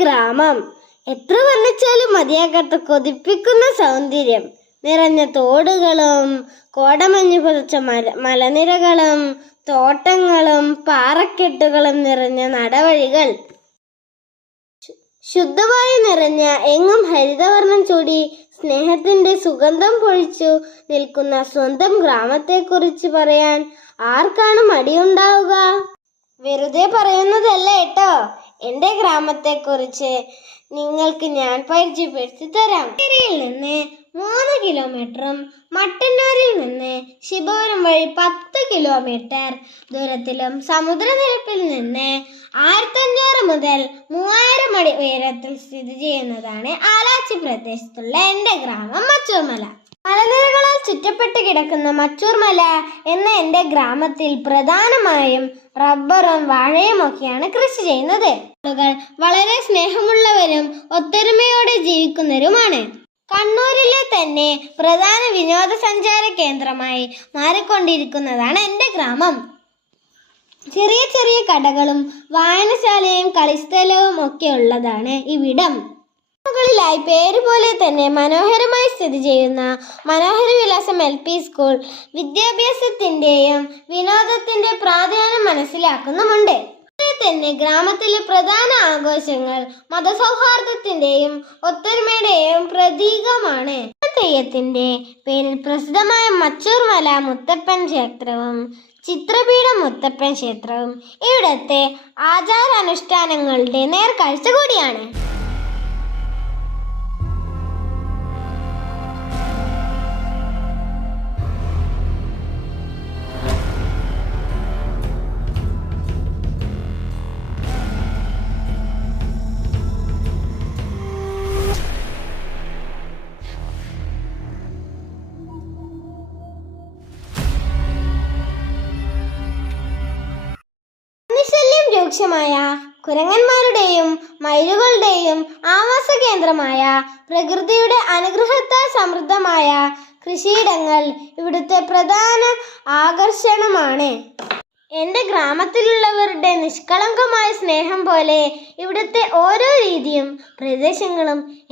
ഗ്രാമം. എത്ര വർണ്ണിച്ചാലും മതിയാകാത്ത കൊതിപ്പിക്കുന്ന സൗന്ദര്യം നിറഞ്ഞ തോടുകളും കോടമഞ്ഞു പുതച്ച മലനിരകളും തോട്ടങ്ങളും പാറക്കെട്ടുകളും നിറഞ്ഞ നടവഴികൾ, ശുദ്ധവായു നിറഞ്ഞ എങ്ങും ഹരിതവർണ്ണം ചൂടി സ്നേഹത്തിന്റെ സുഗന്ധം പൊഴിച്ചു നിൽക്കുന്ന സ്വന്തം ഗ്രാമത്തെക്കുറിച്ച് പറയാൻ ആർക്കാണ് മടിയുണ്ടാവുക? വെറുതെ പറയുന്നതല്ല കേട്ടോ. എൻ്റെ ഗ്രാമത്തെക്കുറിച്ച് നിങ്ങൾക്ക് ഞാൻ പരിചയപ്പെടുത്തി തരാം. യിൽ നിന്ന് 3 കിലോമീറ്ററും മട്ടന്നൂരിൽ നിന്ന് ശിവപുരം വഴി 10 കിലോമീറ്റർ ദൂരത്തിലും സമുദ്രനിരപ്പിൽ നിന്ന് 1500 മുതൽ 3000 അടി ഉയരത്തിൽ സ്ഥിതി ചെയ്യുന്നതാണ് ആലാച്ചി പ്രദേശത്തുള്ള എൻ്റെ ഗ്രാമം മച്ചൂർമല. മലനിരകളാൽ ചുറ്റപ്പെട്ട് കിടക്കുന്ന മച്ചൂർമല എന്ന എൻ്റെ ഗ്രാമത്തിൽ പ്രധാനമായും റബ്ബറും വാഴയും ഒക്കെയാണ് കൃഷി ചെയ്യുന്നത്. ആളുകൾ വളരെ സ്നേഹമുള്ളവരും ഒത്തൊരുമയോടെ ജീവിക്കുന്നവരുമാണ്. കണ്ണൂരിലെ തന്നെ പ്രധാന വിനോദസഞ്ചാര കേന്ദ്രമായി മാറിക്കൊണ്ടിരിക്കുന്നതാണ് എൻ്റെ ഗ്രാമം. ചെറിയ ചെറിയ കടകളും വായനശാലയും കളിസ്ഥലവും ഒക്കെ ഉള്ളതാണ് ഇവിടം. ായി പേര് പോലെ തന്നെ മനോഹരമായി സ്ഥിതി ചെയ്യുന്ന മനോഹര വിലാസം LP സ്കൂൾ വിദ്യാഭ്യാസത്തിന്റെയും വിനോദത്തിന്റെ പ്രാധാന്യം മനസ്സിലാക്കുന്നുമുണ്ട്. തന്നെ ഗ്രാമത്തിലെ പ്രധാന ആഘോഷങ്ങൾ മതസൗഹാർദ്ദത്തിന്റെയും ഒത്തൊരുമയുടെയും പ്രതീകമാണ്. തെയ്യത്തിന്റെ പേരിൽ പ്രസിദ്ധമായ മച്ചൂർമല മുത്തപ്പൻ ക്ഷേത്രവും ചിത്രപീഠം മുത്തപ്പൻ ക്ഷേത്രവും ഇവിടത്തെ ആചാരാനുഷ്ഠാനങ്ങളുടെ നേർക്കാഴ്ച കൂടിയാണ്. രൂക്ഷമായ കുരങ്ങന്മാരുടെയും മയിലുകളുടെയും ആവാസ കേന്ദ്രമായ പ്രകൃതിയുടെ അനുഗ്രഹത്താൽ സമൃദ്ധമായ കൃഷിയിടങ്ങൾ ഇവിടുത്തെ പ്രധാന ആകർഷണമാണ്. എൻ്റെ ഗ്രാമത്തിലുള്ളവരുടെ നിഷ്കളങ്കമായ സ്നേഹം പോലെ ഇവിടുത്തെ ഓരോ രീതിയും പ്രദേശങ്ങളും